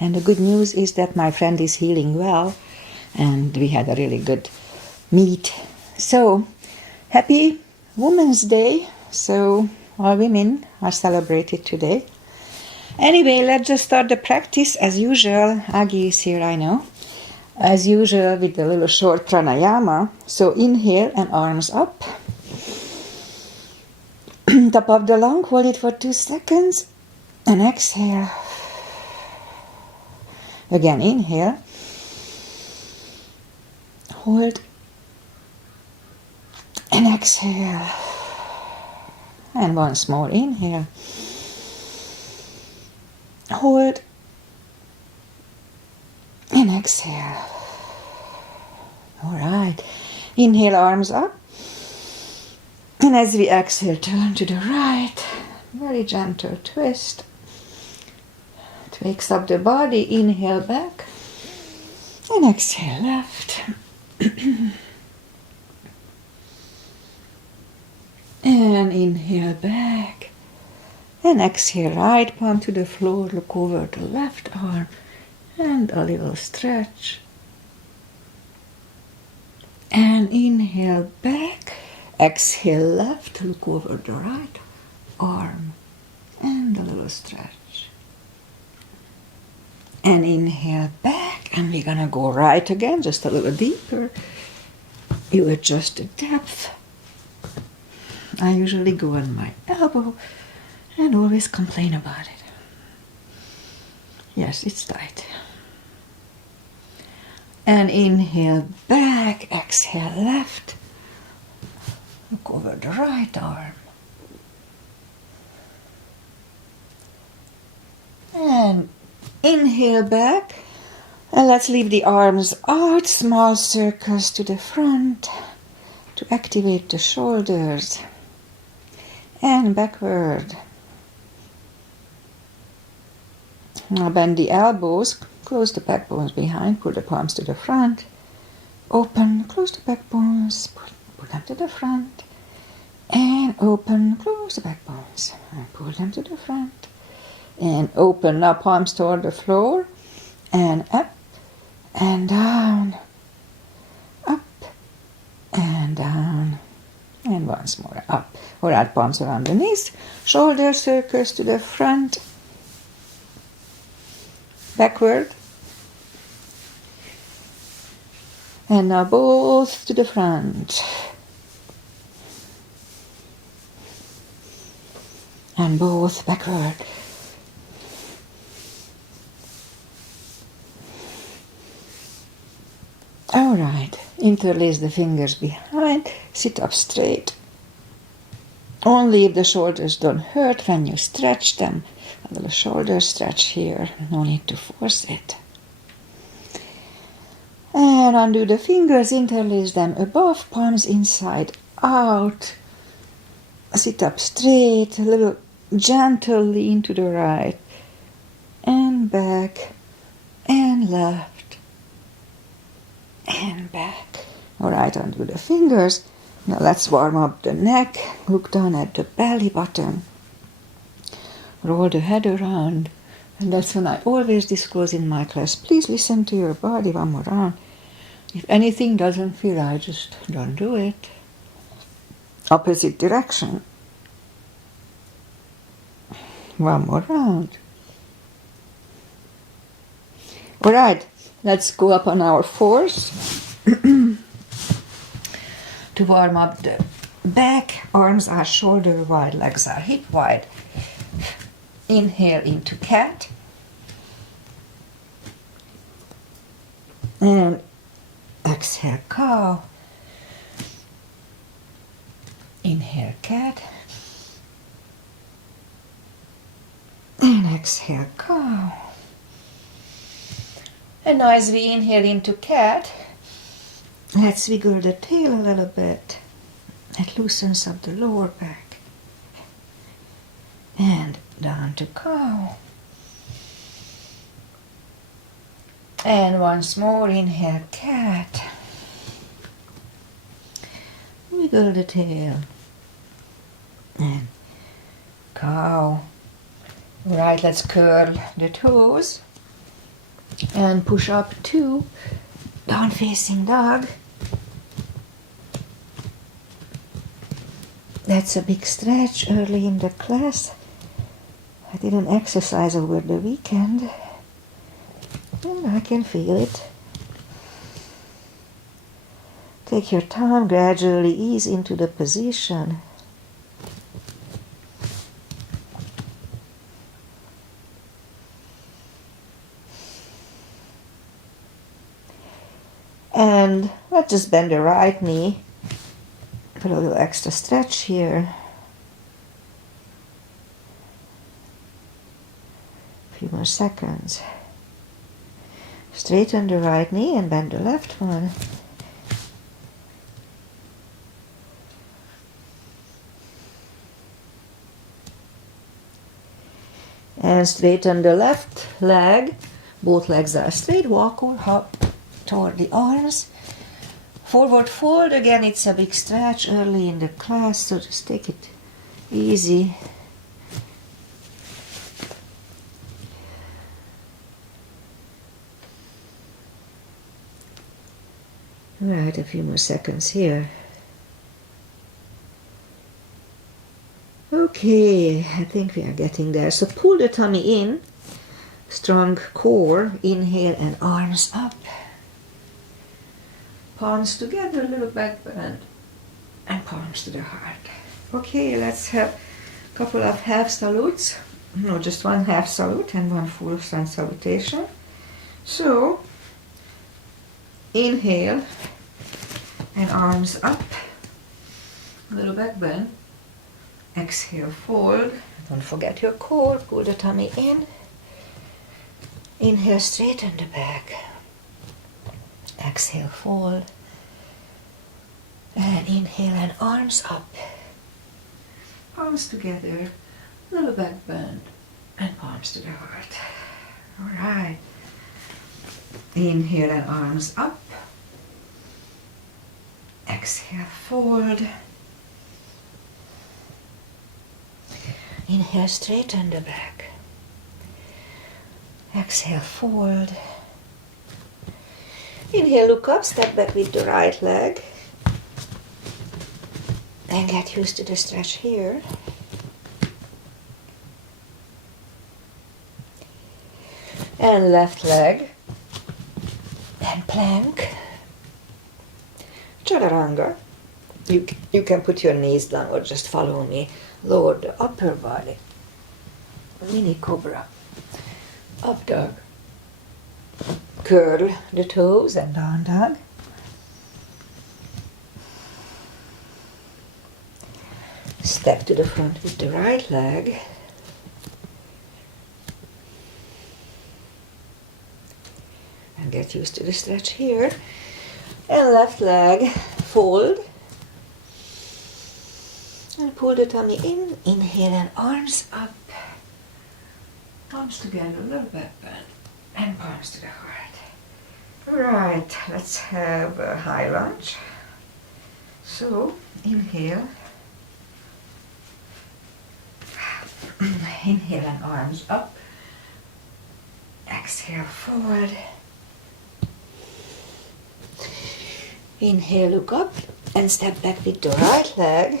And the good news is that my friend is healing well, and we had a really good meet. So, happy Women's Day. So, all women are celebrated today. Anyway, let's just start the practice as usual. Agi is here, I know. As usual, with a little short pranayama. So, inhale and arms up. Top of the lung, hold it for 2 seconds. And exhale. Again, inhale. Hold. And exhale. And once more, inhale. Hold. And exhale. All right. Inhale, arms up. And as we exhale, turn to the right. Very gentle twist. It wakes up the body. Inhale back. And exhale left. And inhale back. And exhale right palm to the floor. Look over the left arm. And a little stretch. And inhale back. Exhale left. Look over the right arm. And a little stretch. And inhale back. And we're gonna go right again, just a little deeper. You adjust the depth. I usually go on my elbow and always complain about it. Yes, it's tight. And inhale back, exhale left. Look over the right arm. And inhale back. And let's leave the arms out, small circles to the front to activate the shoulders. And backward. Now bend the elbows, close the backbones behind, pull the palms to the front. Open, close the backbones, pull them to the front. And open, close the backbones, and pull them to the front. And open, now palms toward the floor. And up, and down. Up, and down. And once more up. All right, palms around the knees. Shoulder circles to the front. Backward. And now both to the front. And both backward. All right, interlace the fingers behind, sit up straight. Only if the shoulders don't hurt when you stretch them. A little shoulder stretch here, no need to force it. And undo the fingers, interlace them above, palms inside out. Sit up straight, a little gentle lean to the right. And back, and left. And back. All right, undo the fingers. Now let's warm up the neck. Look down at the belly button. Roll the head around. And that's when I always disclose in my class. Please listen to your body one more round. If anything doesn't feel right, just don't do it. Opposite direction. One more round. All right. Let's go up on our fours to warm up the back. Arms are shoulder wide, legs are hip wide. Inhale into cat. And exhale cow. Inhale cat. And exhale cow. And now as we inhale into cat, let's wiggle the tail a little bit. It loosens up the lower back. And down to cow. And once more, inhale cat. Wiggle the tail. And cow. All right, let's curl the toes. And push up to down facing dog. That's a big stretch early in the class. I didn't exercise over the weekend, and I can feel it. Take your time, gradually ease into the position. And let's just bend the right knee. Put a little extra stretch here. A few more seconds. Straighten the right knee and bend the left one. And straighten the left leg. Both legs are straight. Walk or hop toward the arms. Forward fold. Again, it's a big stretch early in the class, so just take it easy. Right, a few more seconds here. Okay, I think we are getting there. So pull the tummy in, strong core, inhale and arms up. Palms together, a little back bend, and palms to the heart. Okay, let's have a couple of half salutes. No, just one half salute and one full sun salutation. So, inhale and arms up, a little back bend. Exhale, fold. Don't forget your core. Pull the tummy in. Inhale, straighten the back. Exhale, fold. And inhale and arms up. Palms together. Little back bend. And palms to the heart. Alright. Inhale and arms up. Exhale, fold. Inhale, straighten the back. Exhale, fold. Inhale, look up, step back with the right leg. And get used to the stretch here. And left leg. And plank. Chaturanga. You can put your knees down or just follow me. Lower the upper body. Mini cobra. Up dog. Curl the toes and down dog. Step to the front with the right leg. And get used to the stretch here. And left leg, fold. And pull the tummy in. Inhale and arms up. Palms together, a little back bend. And palms to the heart. Right, let's have a high lunge. So, inhale. Inhale and arms up. Exhale, forward. Inhale, look up and step back with the right leg.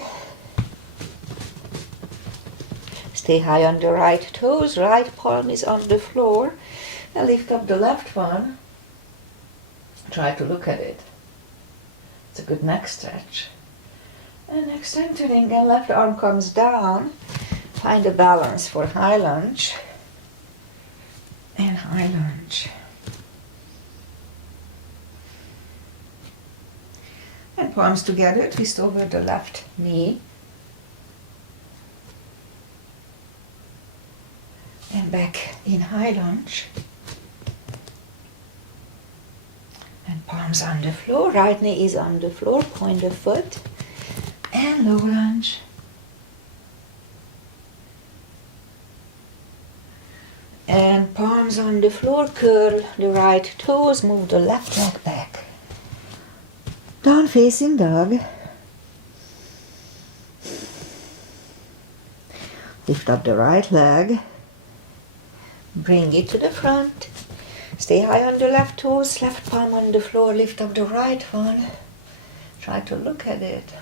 Stay high on the right toes, right palm is on the floor. And lift up the left one. Try to look at it. It's a good neck stretch. And neck strengthening, and left arm comes down. Find a balance for high lunge. And high lunge. And palms together, twist over the left knee. And back in high lunge. And palms on the floor, right knee is on the floor, point the foot. And low lunge. And palms on the floor, curl the right toes, move the left leg back. Down facing dog. Lift up the right leg. Bring it to the front. Stay high on the left toes, left palm on the floor, lift up the right one. Try to look at it.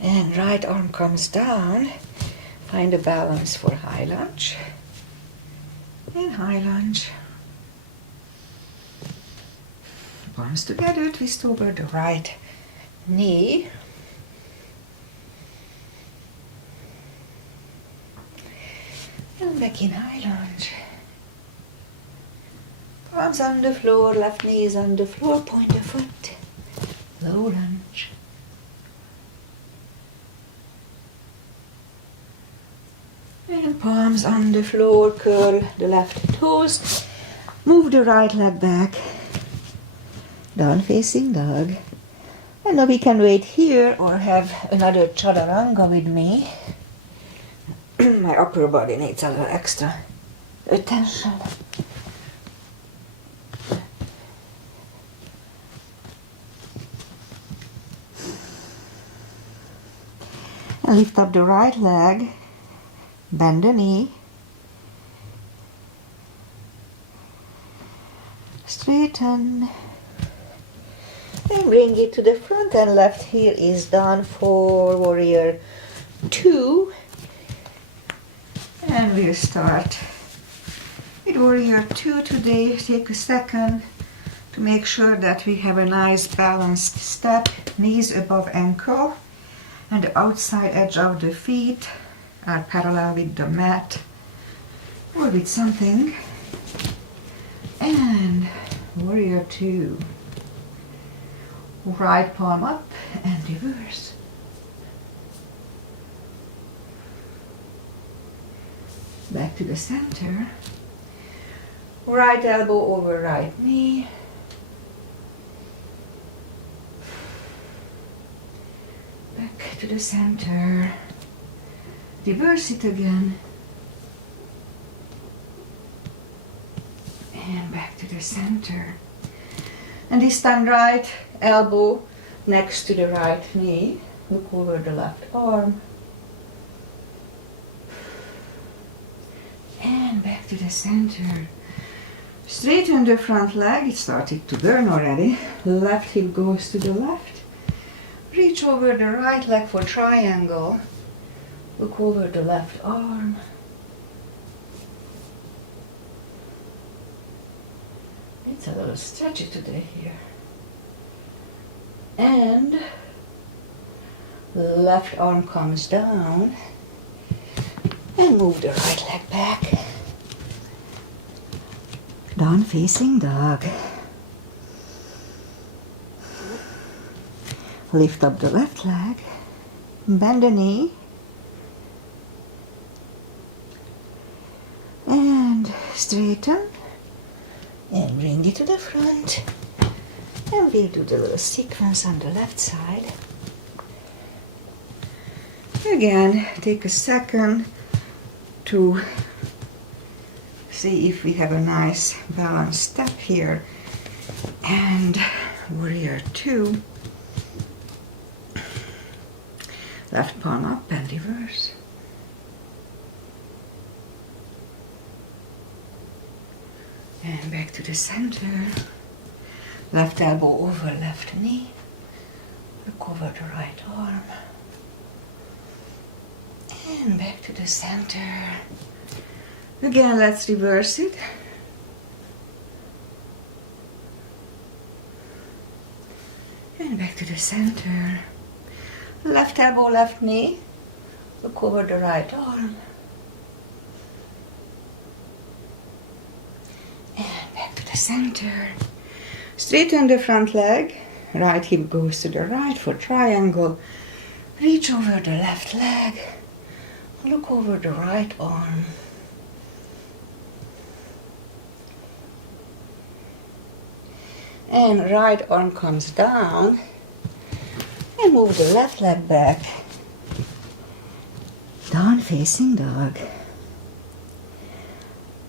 And right arm comes down. Find a balance for high lunge. And high lunge. Palms together, twist over the right knee. And back in high lunge. Palms on the floor, left knee is on the floor, point the foot. Low lunge. And palms on the floor, curl the left toes. Move the right leg back. Down facing dog. And now we can wait here or have another chaturanga with me. My upper body needs a little extra attention. And lift up the right leg, bend the knee, straighten, and bring it to the front, and left heel is down for warrior 2. And we'll start with warrior 2 today. Take a second to make sure that we have a nice balanced step, knees above ankle, and the outside edge of the feet are parallel with the mat or with something. And warrior 2. Right palm up and reverse. Back to the center. Right elbow over right knee. Back to the center. Reverse it again. And back to the center. And this time right elbow next to the right knee. Look over the left arm. And back to the center. Straighten the front leg. It started to burn already. Left hip goes to the left. Reach over the right leg for triangle. Look over the left arm. It's a little stretchy today here. And left arm comes down. And move the right leg back. Down facing dog. Lift up the left leg. Bend the knee. And straighten. And bring it to the front. And we'll do the little sequence on the left side. Again, take a second to see if we have a nice balanced step here. And warrior 2. Left palm up and reverse. And back to the center. Left elbow over left knee. Look over the right arm. And back to the center. Again, let's reverse it. And back to the center. Left elbow, left knee. Look over the right arm. And back to the center. Straighten the front leg. Right hip goes to the right for triangle. Reach over the left leg. Look over the right arm. And right arm comes down. And move the left leg back. Down facing dog.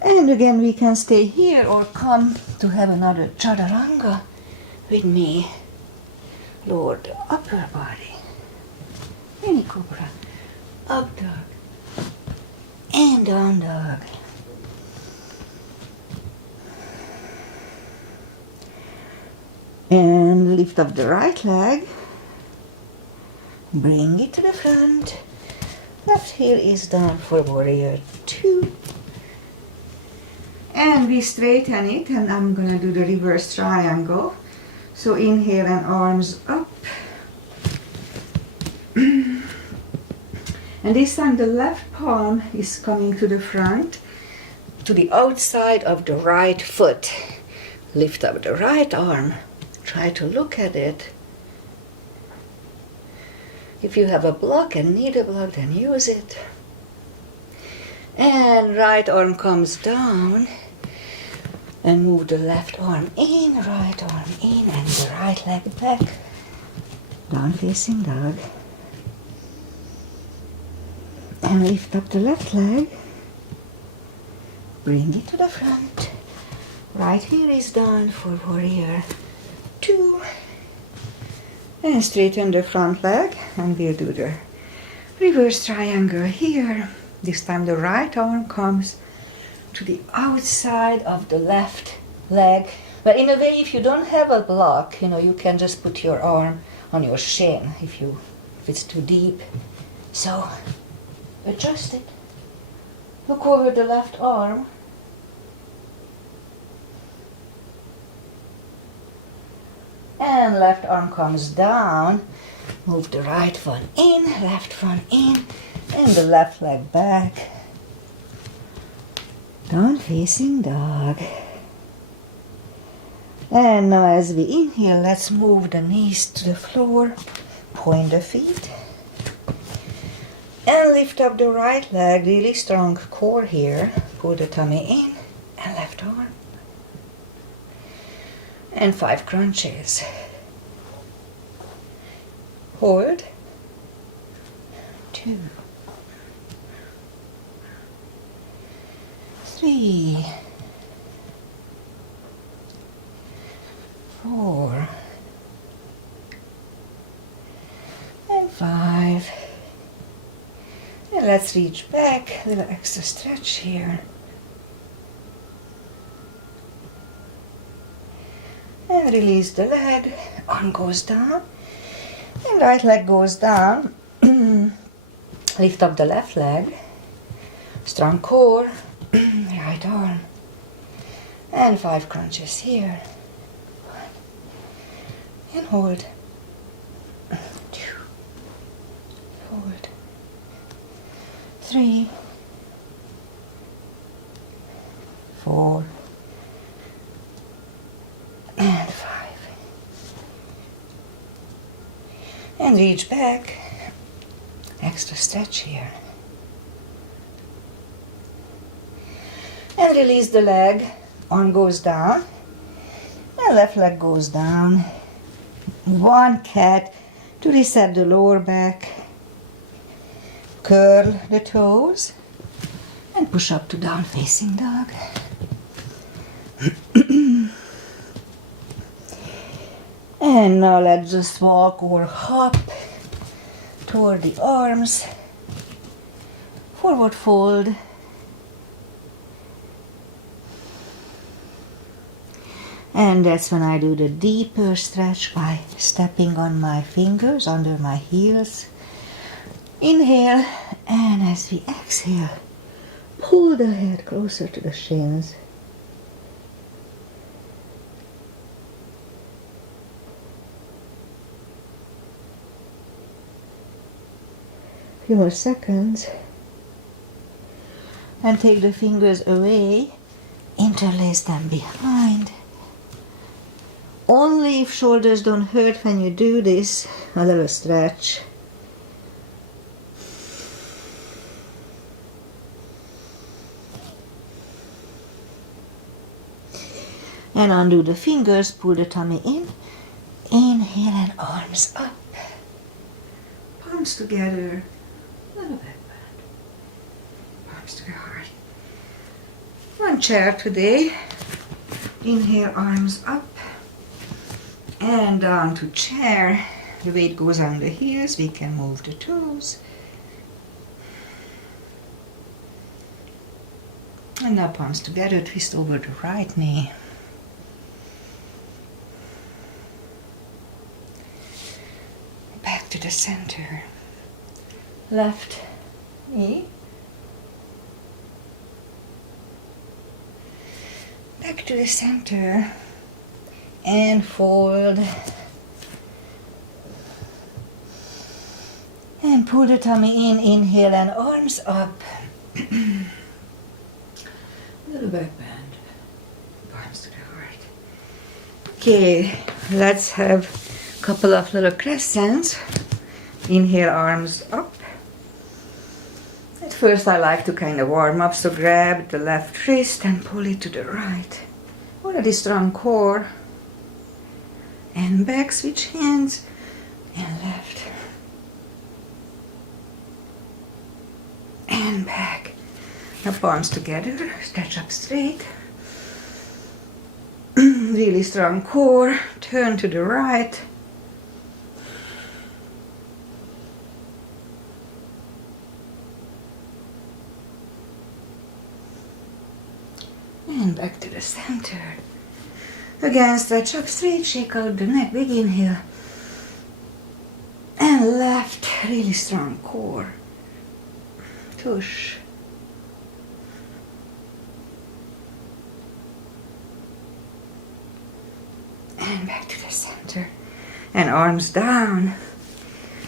And again we can stay here or come to have another chaturanga with me. Lower the upper body. Mini cobra. Up dog. And down dog. And lift up the right leg. Bring it to the front. Left heel is down for warrior 2. And we straighten it, and I'm gonna do the reverse triangle. So inhale and arms up. And this time the left palm is coming to the front, to the outside of the right foot. Lift up the right arm. Try to look at it. If you have a block and need a block, then use it. And right arm comes down. And move the left arm in, right arm in, and the right leg back. Down facing dog. And lift up the left leg. Bring it to the front. Right heel is down for warrior 2. And straighten the front leg, and we'll do the reverse triangle here. This time the right arm comes to the outside of the left leg. But in a way, if you don't have a block, you can just put your arm on your shin if it's too deep. So adjust it. Look over the left arm. And left arm comes down. Move the right one in, left one in, and the left leg back. Down facing dog. And now as we inhale, let's move the knees to the floor. Point the feet. And lift up the right leg, really strong core here. Pull the tummy in and left arm. And 5 crunches. Hold. 2. 3. 4. And 5. And let's reach back, a little extra stretch here. And release the leg, arm goes down, and right leg goes down. Lift up the left leg, strong core, right arm, and 5 crunches here. 1, and hold. 2, hold. 3, 4, and 5. And reach back. Extra stretch here. And release the leg. Arm goes down. And left leg goes down. 1 cat to reset the lower back. Curl the toes. And push up to down facing dog. And now let's just walk or hop toward the arms. Forward fold. And that's when I do the deeper stretch by stepping on my fingers under my heels. Inhale, and as we exhale, pull the head closer to the shins. Few more seconds. And take the fingers away, interlace them behind. Only if shoulders don't hurt when you do this, a little stretch. And undo the fingers, pull the tummy in. Inhale and arms up. Palms together. Little bit bend. Palms together hard. 1 chair today. Inhale, arms up. And down to chair. The weight goes on the heels. We can move the toes. And now palms together. Twist over the right knee. center. Left knee. Back to the center. And fold. And pull the tummy in, inhale and arms up. Little back bend. Arms to the heart. Okay, let's have a couple of little crescents. Inhale, arms up. At first I like to kind of warm up, so grab the left wrist and pull it to the right. Already strong core. And back, switch hands, and left. And back. Now palms together, stretch up straight. Really strong core, turn to the right. And back to the center. Again, stretch up straight, shake out the neck, big inhale. And left, really strong core. Tush. And back to the center. And arms down.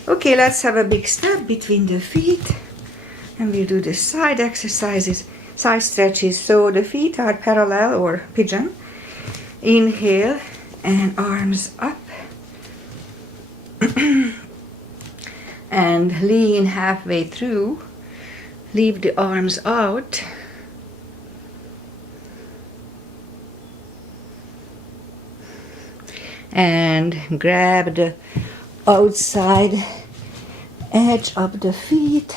Okay, let's have a big step between the feet. And we'll do the side exercises, side stretches. So the feet are parallel or pigeon. Inhale and arms up. And lean halfway through. Leave the arms out. And grab the outside edge of the feet.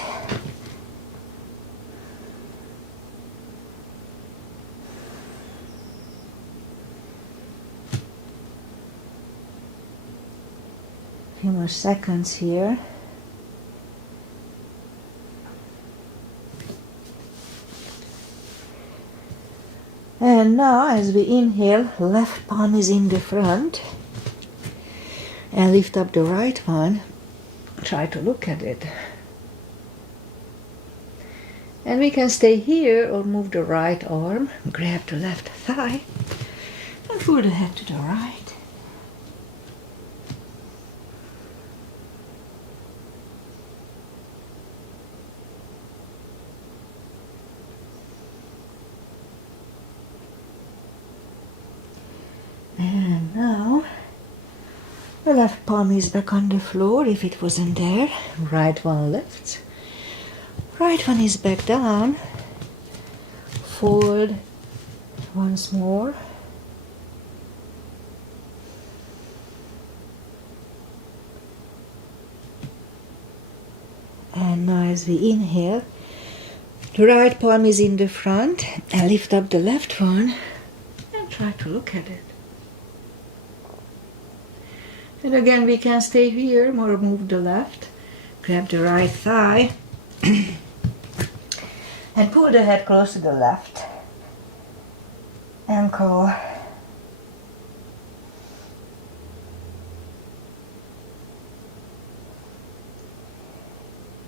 Few more seconds here. And now as we inhale, left palm is in the front. And lift up the right one. Try to look at it. And we can stay here or move the right arm, grab the left thigh, and pull the head to the right. And now, the left palm is back on the floor if it wasn't there. Right one lifts. Right one is back down. Fold once more. And now as we inhale, the right palm is in the front. And lift up the left one and try to look at it. And again, we can stay here or move the left. Grab the right thigh and pull the head close to the left ankle. A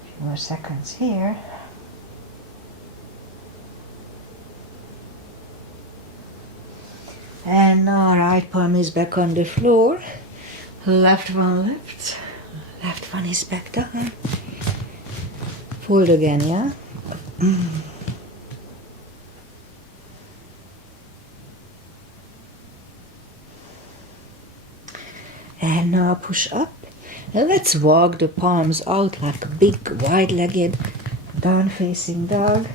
few more seconds here. And now right palm is back on the floor. Left one lifts, left one is back down. Fold again, yeah? And now push up. And let's walk the palms out like a big wide-legged down-facing dog.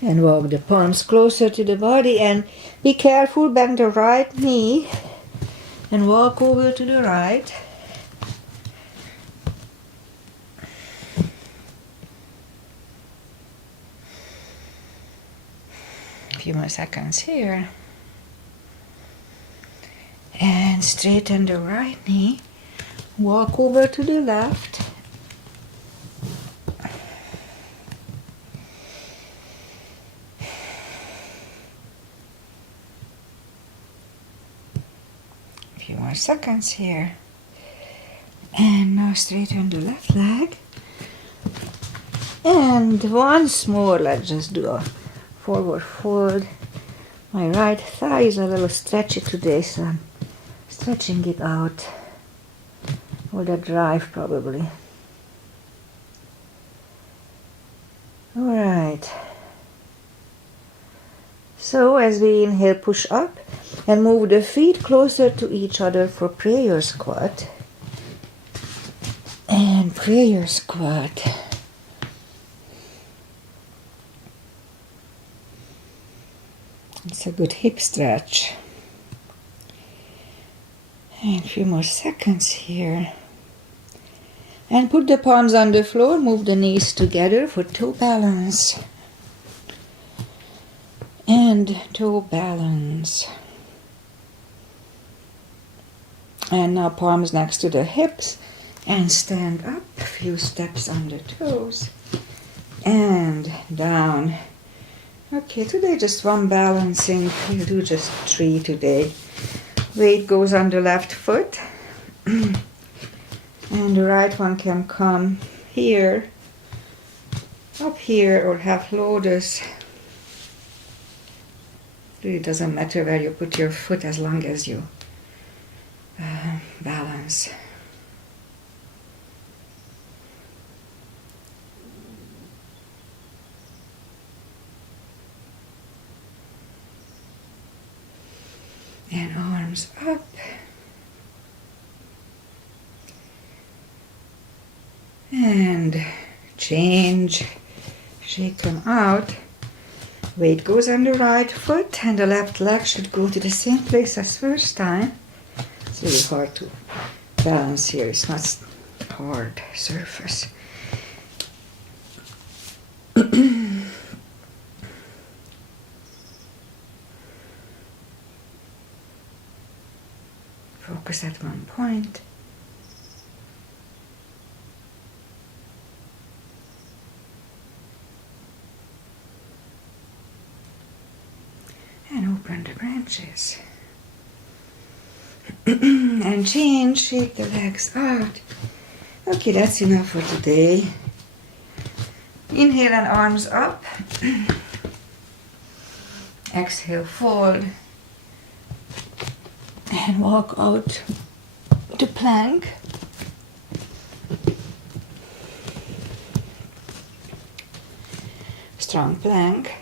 And walk the palms closer to the body and be careful, bend the right knee and walk over to the right. A few more seconds here. And straighten the right knee, walk over to the left. A few more seconds here. And now straighten the left leg. And once more, let's just do a forward fold. My right thigh is a little stretchy today, so I'm stretching it out. Or the drive probably. Alright. So as we inhale, push up and move the feet closer to each other for prayer squat. And prayer squat. It's a good hip stretch. And a few more seconds here. And put the palms on the floor, move the knees together for toe balance. And toe balance. And now palms next to the hips. And stand up, a few steps on the toes. And down. Okay, today just one balancing. We'll do just 3 today. Weight goes on the left foot. And the right one can come here, up here, or half lotus. Really doesn't matter where you put your foot as long as you balance. And arms up. And change, shake them out. Weight goes on the right foot and the left leg should go to the same place as first time. It's really hard to balance here, it's not hard surface. Focus at one point. And open the branches. And change, shake the legs out. Okay, that's enough for today. Inhale and arms up. Exhale, fold. And walk out to plank. Strong plank.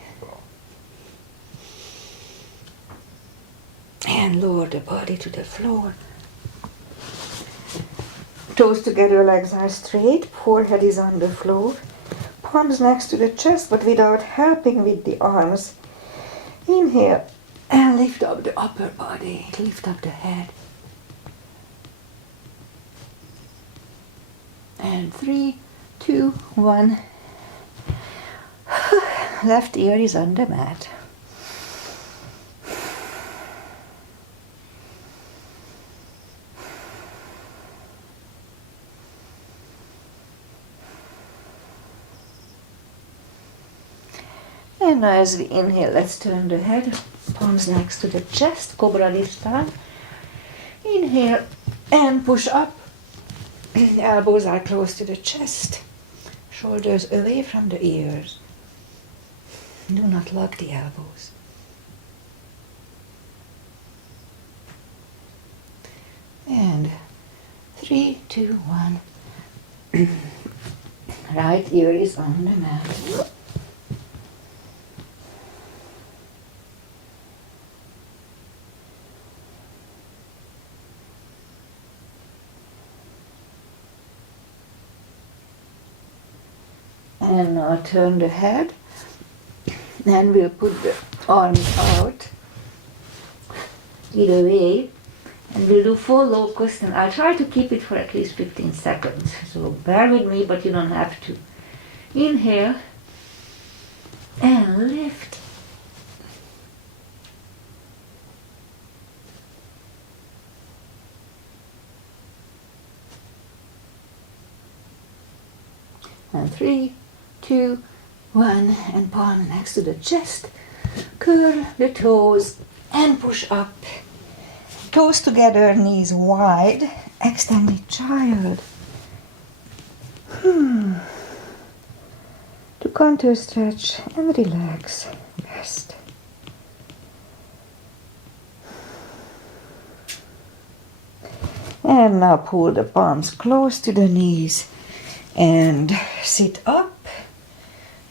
And lower the body to the floor. Toes together, legs are straight, forehead is on the floor. Palms next to the chest, but without helping with the arms. Inhale and lift up the upper body, lift up the head. And 3, 2, 1. Left ear is on the mat. And now as we inhale, let's turn the head, palms next to the chest, cobra this time. Inhale and push up. The elbows are close to the chest, shoulders away from the ears. Do not lock the elbows. And 3, 2, 1. Right ear is on the mat. And now turn the head, and we'll put the arms out either way, and we'll do 4 locusts, and I'll try to keep it for at least 15 seconds. So bear with me, but you don't have to. Inhale and lift. And 3, 2, 1, and palm next to the chest. Curl the toes and push up. Toes together, knees wide, extended child. To counter stretch and relax, rest. And now pull the palms close to the knees and sit up.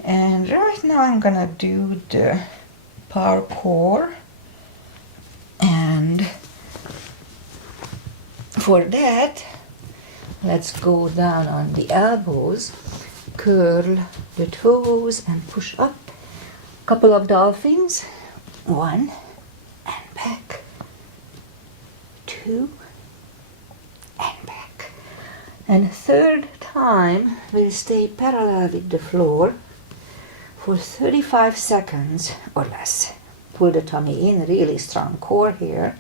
And right now I'm gonna do the parkour. And for that, let's go down on the elbows, curl the toes and push up. Couple of dolphins, 1 and back, 2 and back. And third time, we'll stay parallel with the floor for 35 seconds or less. Pull the tummy in, really strong core here.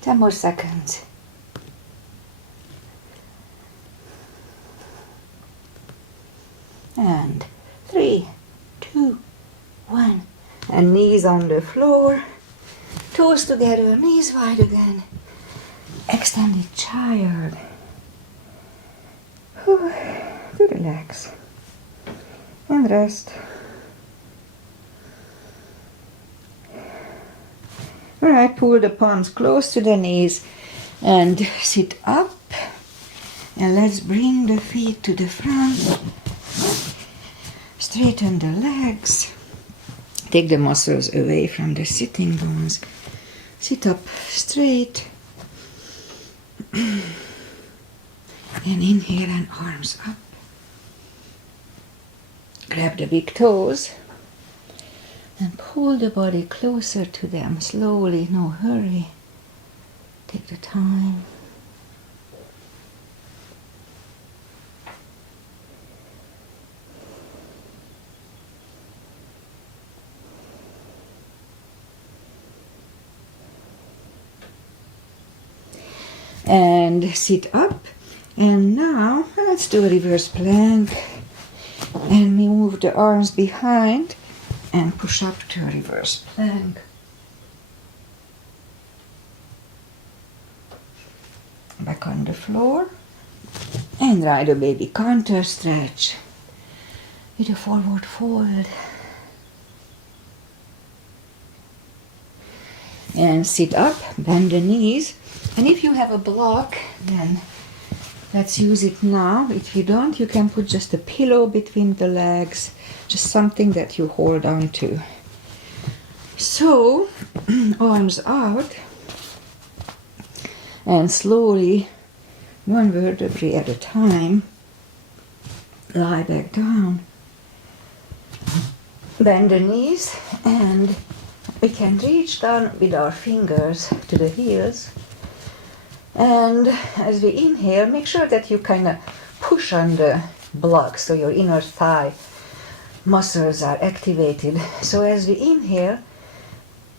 Ten more seconds. And 3, 2, 1. And knees on the floor. Toes together, knees wide again. Extended child. To relax. And rest. Alright, pull the palms close to the knees and sit up. And let's bring the feet to the front. Straighten the legs. Take the muscles away from the sitting bones. Sit up straight. And inhale and arms up. Grab the big toes. And pull the body closer to them slowly, no hurry. Take the time. And sit up. And now let's do a reverse plank. And move the arms behind. And push up to a reverse plank. Back on the floor. And ride a baby counter stretch with a forward fold. And sit up, bend the knees. And if you have a block, then let's use it now. If you don't, you can put just a pillow between the legs, just something that you hold on to. So, arms out, and slowly, one vertebrae at a time, lie back down. Bend the knees, and we can reach down with our fingers to the heels. And as we inhale, make sure that you kind of push on the block so your inner thigh muscles are activated. So as we inhale,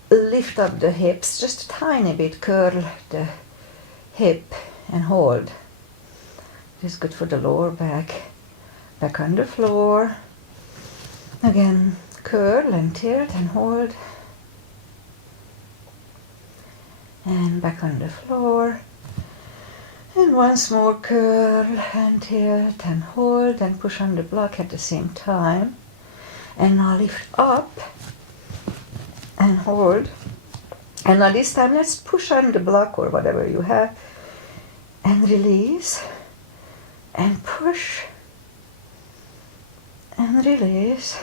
lift up the hips just a tiny bit, curl the hip and hold. This is good for the lower back. Back on the floor. Again, curl and tilt and hold. And back on the floor. And once more curl and tilt and hold and push on the block at the same time. And now lift up and hold. And now this time let's push on the block or whatever you have. And release. And push. And release.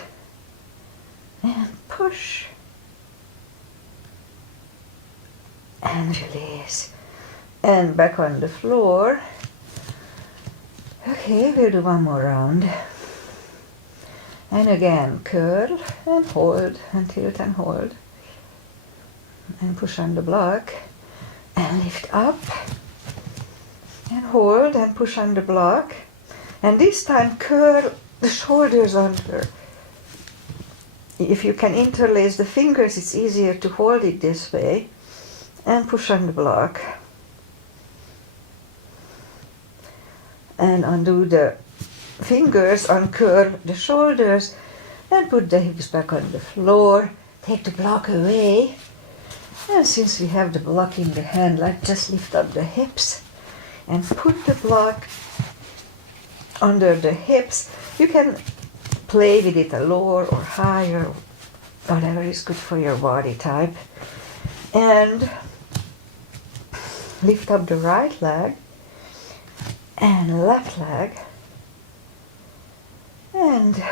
And push. And release. And back on the floor. Okay, we'll do one more round. And again, curl and hold and tilt and hold. And push on the block. And lift up. And hold and push on the block. And this time curl the shoulders under. if you can interlace the fingers, it's easier to hold it this way and push on the block. And undo the fingers, uncurl the shoulders, and put the hips back on the floor. Take the block away. And since we have the block in the hand, let's just lift up the hips and put the block under the hips. You can play with it lower or higher, whatever is good for your body type. And lift up the right leg and left leg and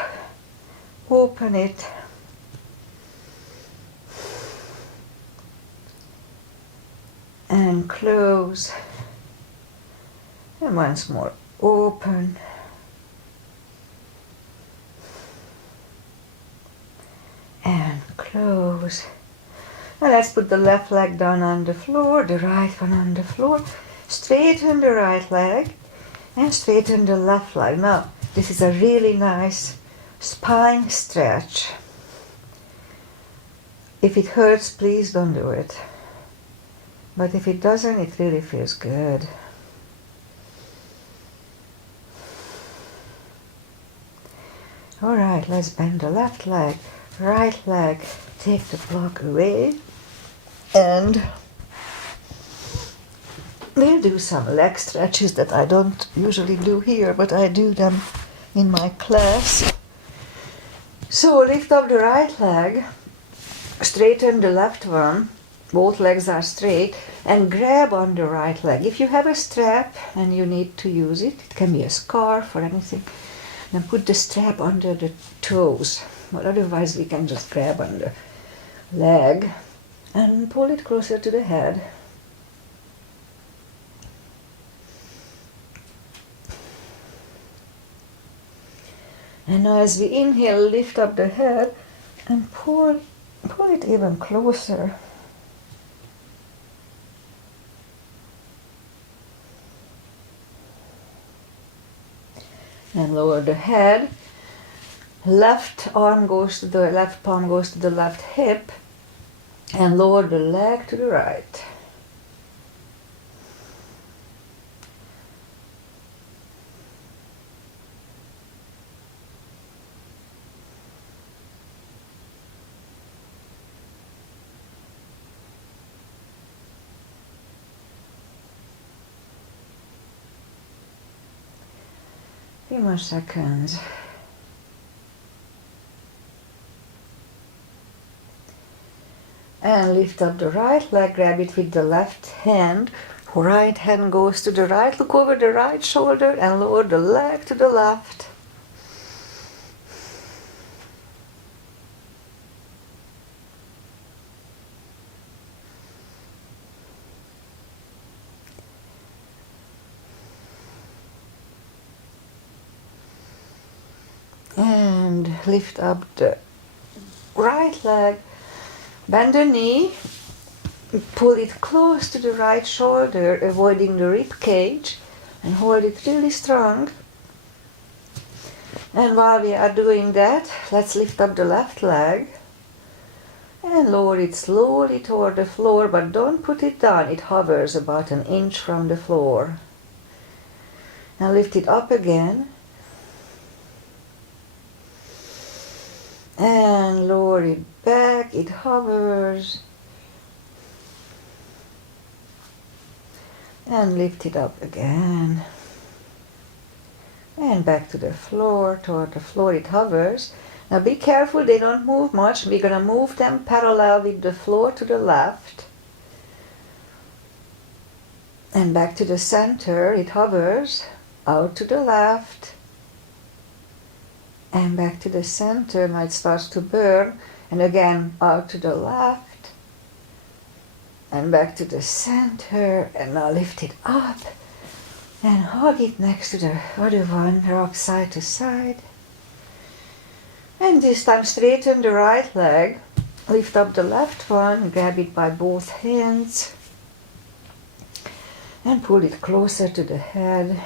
open it. And close. And once more, open. And close. Now let's put the left leg down on the floor, the right one on the floor. Straighten the right leg and straighten the left leg. Now, this is a really nice spine stretch. If it hurts, please don't do it. But if it doesn't, it really feels good. All right, let's bend the left leg, right leg, take the block away, and we'll do some leg stretches that I don't usually do here, but I do them in my class. So lift up the right leg, straighten the left one, both legs are straight, and grab on the right leg. If you have a strap and you need to use it, it can be a scarf or anything, then put the strap under the toes. But otherwise we can just grab on the leg and pull it closer to the head. And now as we inhale, lift up the head and pull it even closer. And lower the head. Left arm goes to the left palm goes to the left hip, and lower the leg to the right. Few more seconds. And lift up the right leg, grab it with the left hand. Right hand goes to the right, look over the right shoulder and lower the leg to the left. And lift up the right leg, bend the knee, pull it close to the right shoulder, avoiding the rib cage, and hold it really strong. And while we are doing that, let's lift up the left leg and lower it slowly toward the floor, but don't put it down, it hovers about an inch from the floor. Now lift it up again. And lower it back, it hovers. And lift it up again. And back to the floor, toward the floor it hovers. Now be careful, they don't move much. We're going to move them parallel with the floor to the left. And back to the center, it hovers. Out to the left. And back to the center, now it starts to burn, and again out to the left, and back to the center, and now lift it up, and hug it next to the other one, rock side to side. And this time straighten the right leg, lift up the left one, grab it by both hands, and pull it closer to the head.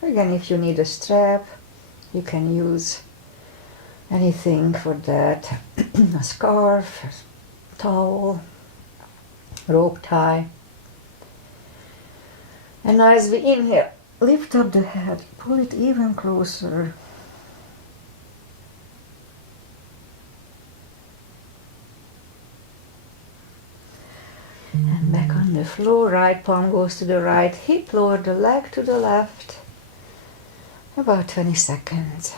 Again, if you need a strap, you can use anything for that. A scarf, a towel, rope tie. And now as we inhale, lift up the head, pull it even closer. And back on the floor, right palm goes to the right hip, lower the leg to the left. About 20 seconds.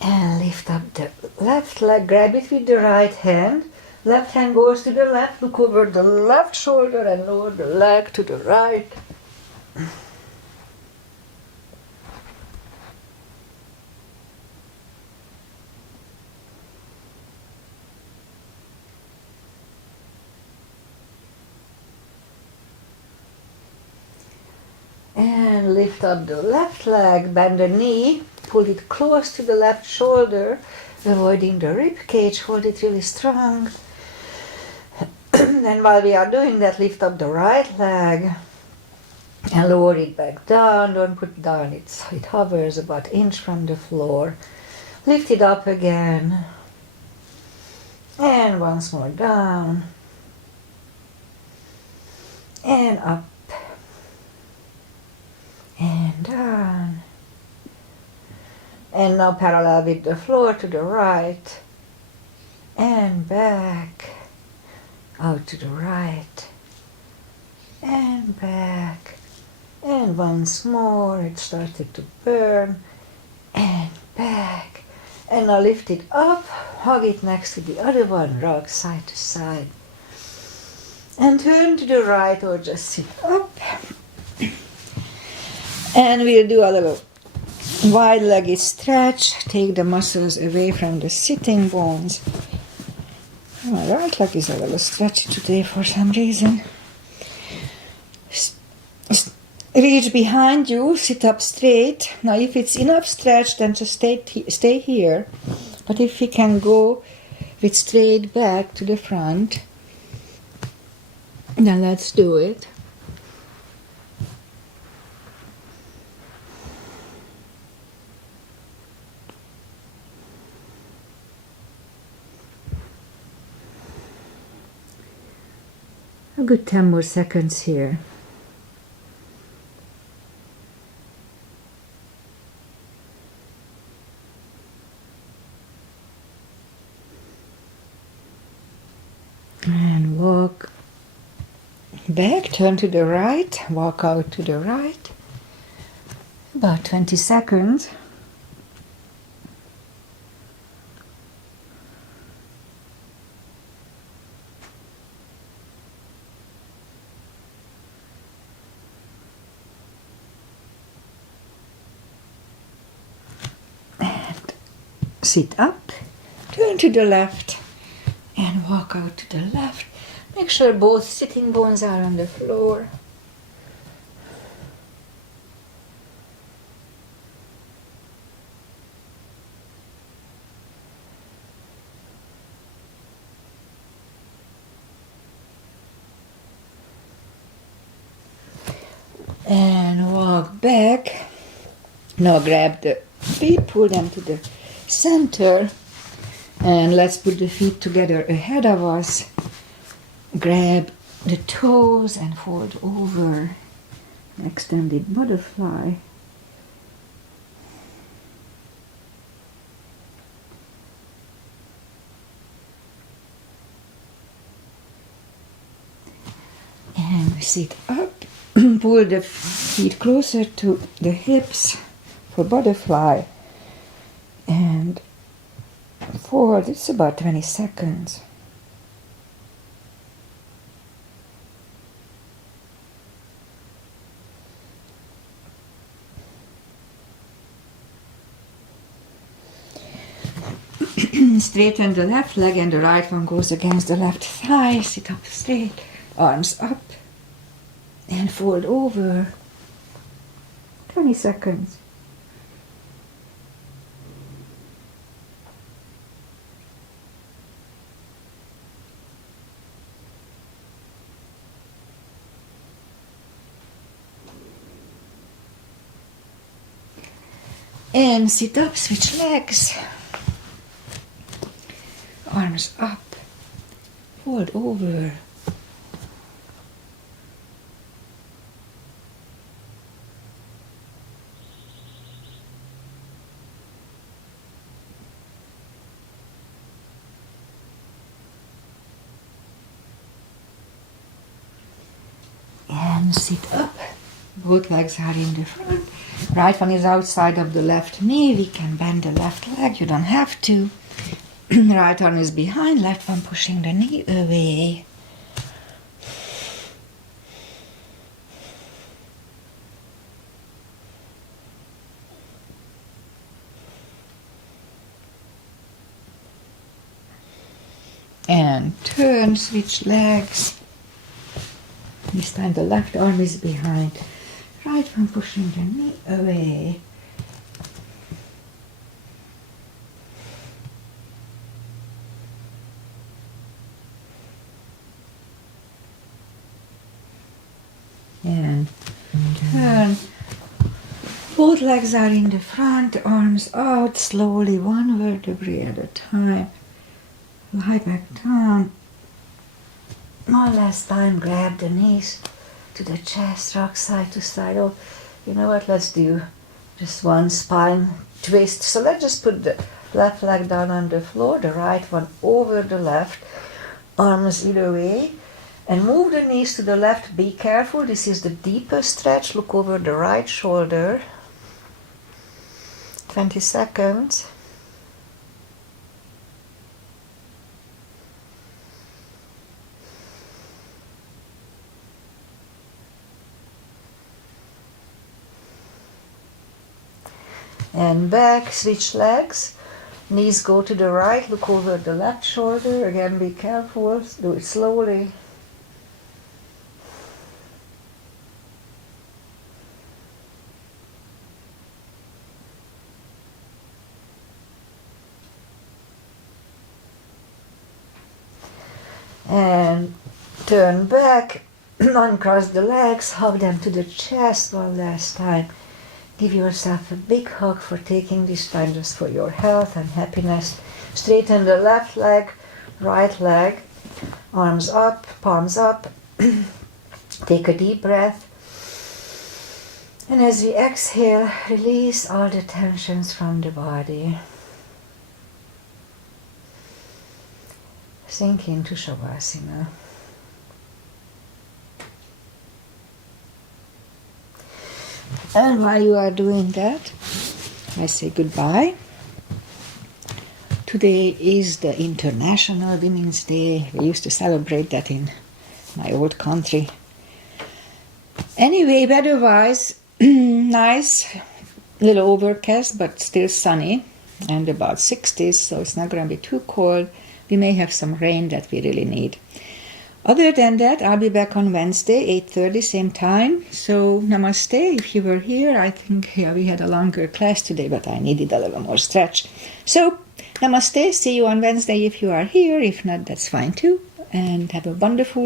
And lift up the left leg, grab it with the right hand. Left hand goes to the left, look over the left shoulder and lower the leg to the right. And lift up the left leg, bend the knee, pull it close to the left shoulder, avoiding the rib cage, hold it really strong. And while we are doing that, lift up the right leg and lower it back down. Don't put it down, it hovers about an inch from the floor. Lift it up again. And once more down. And up. And down. And now parallel with the floor to the right. And back. Out to the right. And back. And once more, it started to burn. And back. And now lift it up, hug it next to the other one, rock side to side. And turn to the right or just sit up. And we'll do a little wide-legged stretch. Take the muscles away from the sitting bones. My right leg is a little stretchy today for some reason. Reach behind you, sit up straight. Now if it's enough stretch, then just stay here. But if you can go with straight back to the front, then let's do it. A good 10 more seconds here. And walk back, turn to the right, walk out to the right. About 20 seconds. Sit up, turn to the left, and walk out to the left. Make sure both sitting bones are on the floor. And walk back. Now grab the feet, pull them to the center, and let's put the feet together ahead of us. Grab the toes and fold over. Extended butterfly. And sit up. Pull the feet closer to the hips for butterfly. And forward, it's about 20 seconds. Straighten the left leg and the right one goes against the left thigh. Sit up straight, arms up, and fold over. 20 seconds. And sit up, switch legs. Arms up. Fold over. And sit up. Both legs are in the front. Right one is outside of the left knee. We can bend the left leg. You don't have to. Right arm is behind. Left one pushing the knee away. And turn, switch legs. This time the left arm is behind. Right one pushing the knee away. And turn. Both legs are in the front, arms out, slowly, one vertebrae at a time. Lie back down. One last time, grab the knees to the chest, rock side to side. Oh, you know what, let's do just one spine twist. So let's just put the left leg down on the floor, the right one over the left, arms either way. And move the knees to the left. Be careful, this is the deepest stretch. Look over the right shoulder. 20 seconds. And back, switch legs. Knees go to the right, look over the left shoulder. Again, be careful, do it slowly. And turn back, uncross the legs, hug them to the chest one last time. Give yourself a big hug for taking this time just for your health and happiness. Straighten the left leg, right leg, arms up, palms up. Take a deep breath. And as we exhale, release all the tensions from the body. Sink into Shavasana. And while you are doing that, I say goodbye. Today is the International Women's Day. We used to celebrate that in my old country. Anyway, weather-wise, nice, little overcast, but still sunny, and about 60s, so it's not going to be too cold. We may have some rain that we really need. Other than that, I'll be back on Wednesday, 8:30, same time. So namaste. If you were here, I think we had a longer class today, but I needed a little more stretch. So namaste. See you on Wednesday if you are here. If not, that's fine too. And have a wonderful